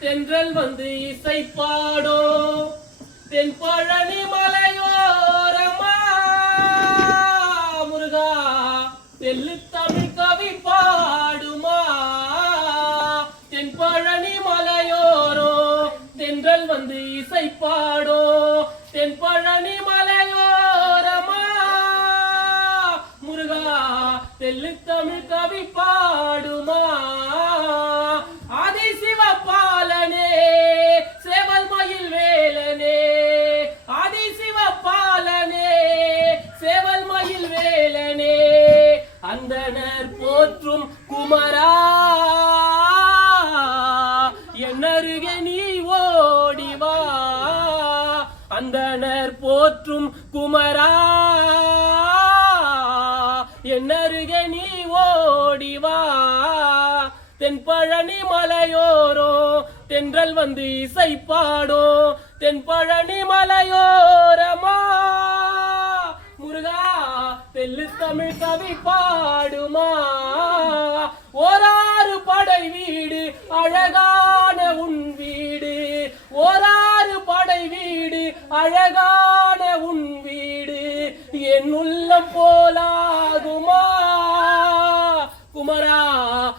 தென்றல் வந்து இசை பாடோ தென்பழனி மலையோரமா. முருகா தெல்லு வந்து இசை பாடோ தென்பழனி மலையோரமா முருகா தெல்லு தமிழ் கவி பாடுமா ஆதி சிவபாலனே சேவல் மயில் வேலனே ஆதி சிவபாலனே சேவல் மயில் வேலனே அந்தனர் போற்றும் குமரா அந்தனர் போற்றும் குமரா என்னருகே நீ ஓடிவா தென்பழனி மலையோரோ தென்றல் வந்து இசை பாடோ தென்பழனி மலையோரமா. முருகா தெல்லு தமிழ் கவி பாடுமா. ஓராறு படை வீடு அழகான உன் வீடு ஓராறு படை வீடு அழகான உன் வீடு என் உள்ளம் போலாகுமா? குமரா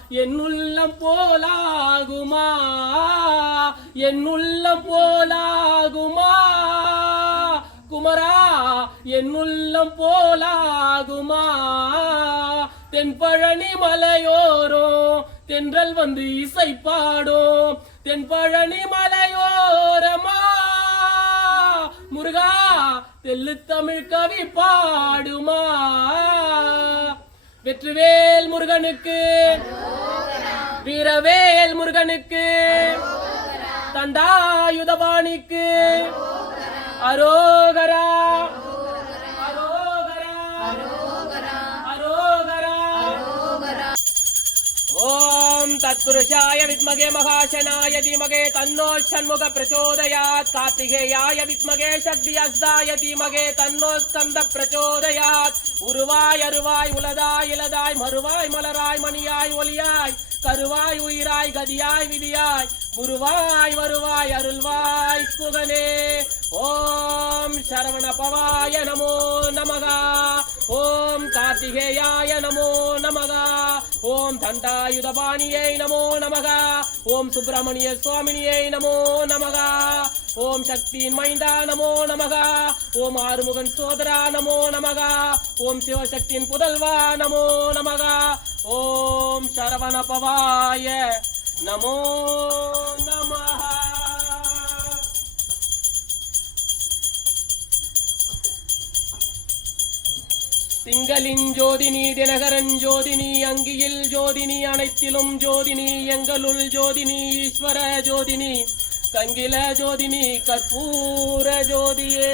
என் உள்ளம் போலாகுமா? என் உள்ளம் போலாகுமா? குமரா என் உள்ளம் போலாகுமா? தென்பழனி மலையோரோ தென்றல் வந்து இசை பாடோ தென்பழனி மலையோரமா? முருகா தெல்லு தமிழ் கவி பாடுமா? வெற்றிவேல் முருகனுக்கு வீரவேல் முருகனுக்கு தண்டாயுதபாணிக்கு அரோ தத்புருஷாய வித்மகே மகாசனாய தீமகே தன்னோ ஷண்முக பிரச்சோதயாத் கார்த்திகேயாய வித்மகே சக்தி அஸ்தாய தீமகே தன்னோ ஸ்கந்த பிரச்சோதயாத் உருவாய் அருவாய் உலதாய் இலதாய் மறுவாய் மலராய் மணியாய் ஒலியாய் கருவாய் உயிராய் கதியாய் விதியாய் குருவாய் வருவாய் அருள்வாய் குகனே ஓம் சரவண பவாய நமோ நமகா ஓம் கார்த்திகேயாய நமோ நமக. ஓம் தண்டாயுதபாணியை நமோ நமக. ஓம் சுப்பிரமணிய சுவாமினியை நமோ நமக. ஓம் சக்தியின் மைந்தா நமோ நமக. ஓம் ஆறுமுகன் சோதரா நமோ நமக. ஓம் சிவசக்தியின் புதல்வா நமோ நமக. ஓம் சரவண பவாய நமோ திங்களின் ஜோதினி தினகரன் ஜோதினி அங்கியில் ஜோதினி அனைத்திலும் ஜோதினி எங்களுள் ஜோதினி ஈஸ்வர ஜோதினி கங்கில ஜோதினி கற்பூர ஜோதியே.